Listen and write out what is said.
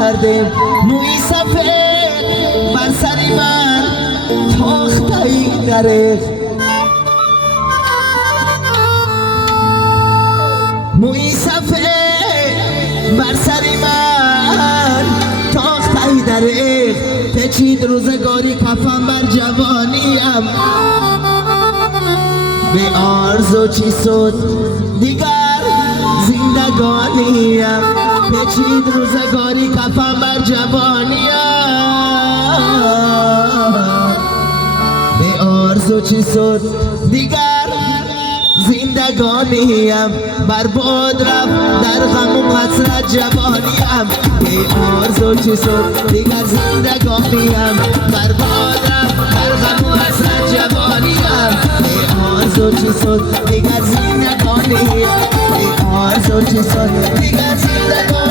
کردیم موی سفید بر سری من تاختایی نره موی سفید بر سری من تاختایی نره پچید روزگاری کفم بر جوانیم به آرزو چی شد دیگر زندگانیم پچید روزگاری کفم بر جوانیم به آرزو چی شد دیگر زندگانیم برباد رفت در غم و حسرت جوانیم به آرزو چی شد دیگر زندگانیم برباد رفت در غم و حسرت جوانیم به آرزو چی شد دیگر زندگانیم به آرزو چی شد دیگر زندگانیم